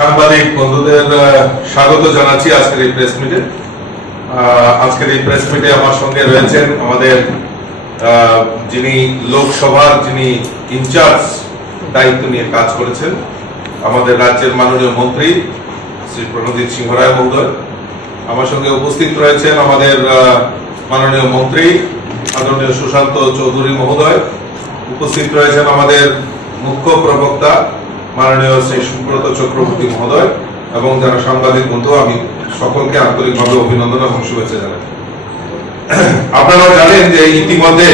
সাংবাদিক বন্ধুদের স্বাগত জানাচ্ছি আজকের এই প্রেস মিটে। আজকের এই প্রেস মিটে আমার সঙ্গে রয়েছেন আমাদের যিনি লোকসভার যিনি ইনচার্জ দায়িত্ব নিয়ে কাজ করেছেন, আমাদের রাজ্যের মাননীয় মন্ত্রী শ্রী প্রণজিৎ সিংহ রায় মহোদয়। আমার সঙ্গে উপস্থিত রয়েছেন আমাদের মাননীয় মন্ত্রী আদরণীয় সুশান্ত চৌধুরী মহোদয়। উপস্থিত রয়েছেন আমাদের মুখ্য প্রবক্তা মাননীয় শ্রী সুব্রত চক্রবর্তী মহোদয় এবং যারা সাংবাদিক বন্ধু, আমি সকলকে আন্তরিকভাবে অভিনন্দন এবং শুভেচ্ছা জানাই। আপনারা জানেন যে ইতিমধ্যে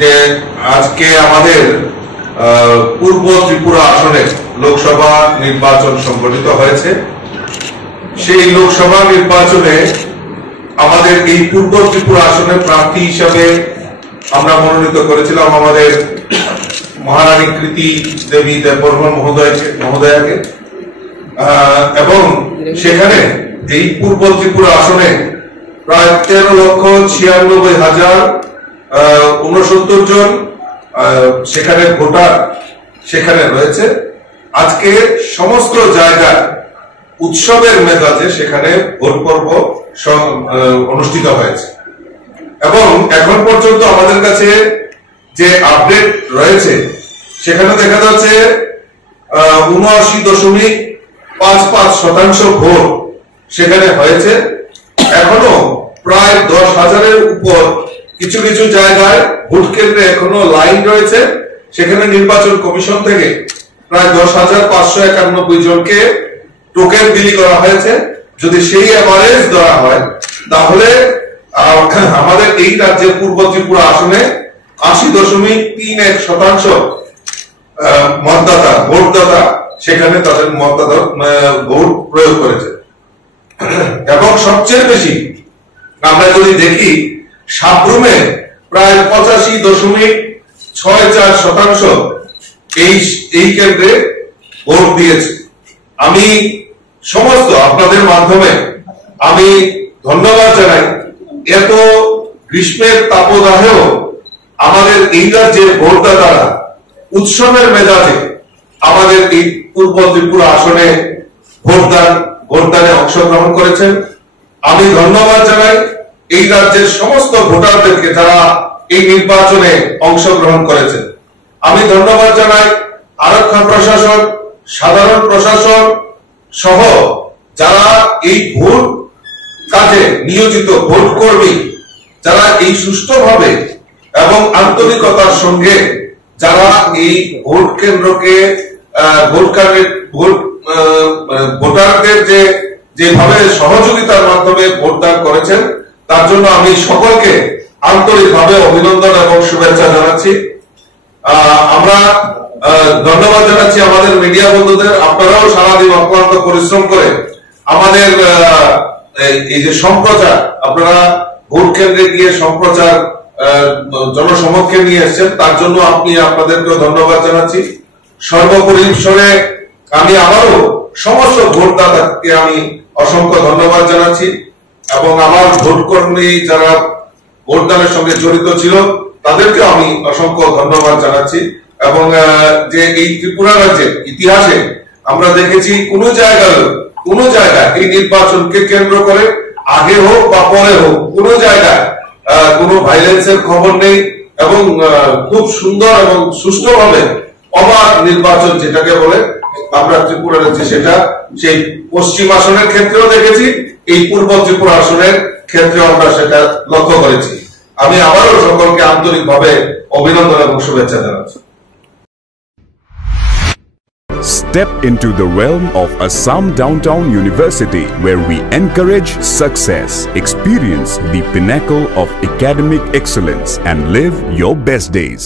যে আজকে আমাদের পূর্ব ত্রিপুরা আসনে লোকসভা নির্বাচন সংগঠিত হয়েছে। সেই লোকসভা নির্বাচনে আমাদের এই পূর্ব ত্রিপুরা আসনের প্রার্থী হিসাবে আমরা মনোনীত করেছিলাম আমাদের মহারানী কৃতি দেবী দেববর্মন মহোদয়াকে, এবং সেখানে এই পূর্ব ত্রিপুরা আসনে প্রায় 13,96,069 জন সেখানে ভোটার সেখানে রয়েছে। আজকে সমস্ত জায়গায় উৎসবের মেজাজে সেখানে ভোট পর্ব অনুষ্ঠিত হয়েছে এবং এখন পর্যন্ত আমাদের কাছে যে আপডেট রয়েছে সেখানে দেখা যাচ্ছে 79.55% ভোট সেখানে হয়েছে। এখনো প্রায় 10,000-এর উপর কিছু কিছু জায়গায় ভোট কেন্দ্রে এখনো লাইন রয়েছে। সেখানে নির্বাচন কমিশন থেকে প্রায় 10,591 জনকে টোকেন বিলি করা হয়েছে। যদি সেই এভারেজ ধরা হয় তাহলে আমাদের এই রাজ্যের পূর্ব ত্রিপুরা আসনে 80.31% মতদাতা ভোটদাতা সেখানে তাদের ভোট প্রয়োগ করেছে। এবং সবচেয়ে বেশি আমরা যদি দেখি সাব্রুমে প্রায় 85.64% এই কেন্দ্রে ভোট দিয়েছে। আমি সমস্ত আপনাদের মাধ্যমে আমি ধন্যবাদ জানাই। এত গ্রীষ্মের তাপদাহেও আমাদের এই রাজ্যের ভোটদাতারা উৎসবের মেজাজে আমাদের এই পূর্ব ত্রিপুরা আসনে ভোটদানে অংশগ্রহণ করেছেন। আমি ধন্যবাদ জানাই এই রাজ্যের সমস্ত ভোটারদেরকে যারা এই নির্বাচনে অংশগ্রহণ করেছেন। আমি ধন্যবাদ জানাই আরক্ষা প্রশাসন, সাধারণ প্রশাসন সহ যারা এই ভোট কাজে নিয়োজিত ভোট কর্মী, যারা এই সুষ্ঠুভাবে এবং আন্তরিকতার সঙ্গে যারা এই ভোট কেন্দ্রকে ভোটারদের যেভাবে সহযোগিতার মাধ্যমে ভোটদান করেছেন তার জন্য আমি সকলকে আন্তরিকভাবে অভিনন্দন এবং শুভেচ্ছা জানাচ্ছি। আমরা ধন্যবাদ জানাচ্ছি আমাদের মিডিয়া বন্ধুদের। আপনারাও সারাদিন অক্লান্ত পরিশ্রম করে আমাদের এই যে সম্প্রচার, আপনারা ভোট কেন্দ্রে গিয়ে সম্প্রচার জনসমক্ষে নিয়ে এসেছেন, তার জন্য আপনাদেরকেও ধন্যবাদ জানাচ্ছি। সর্বপরিসরে আমি আবারও সমস্ত ভোটদাতাকে আমি অসংখ্য ধন্যবাদ জানাচ্ছি এবং আমার ভোট কর্মী যারা ভোটদানের সঙ্গে জড়িত ছিল তাদেরকে আমি অসংখ্য ধন্যবাদ জানাচ্ছি। এবং যে এই ত্রিপুরা রাজ্যের ইতিহাসে আমরা দেখেছি কোন জায়গায় এই নির্বাচনকে কেন্দ্র করে আগে হোক বা পরে হোক কোন জায়গায় কোনো ভাইলেন্সের খবর নেই এবং খুব সুন্দর এবং সুষ্ঠুভাবে অবাধ নির্বাচন যেটাকে বলে আমরা ত্রিপুরা রাজ্যে সেটা সেই পশ্চিম আসনের ক্ষেত্রেও দেখেছি, এই পূর্ব ত্রিপুরা আসনের ক্ষেত্রেও আমরা সেটা লক্ষ্য করেছি। আমি আবারও সকলকে আন্তরিকভাবে অভিনন্দন এবং শুভেচ্ছা জানাচ্ছি। Step into the realm of Assam Downtown University, where we encourage success, experience the pinnacle of academic excellence, and live your best days.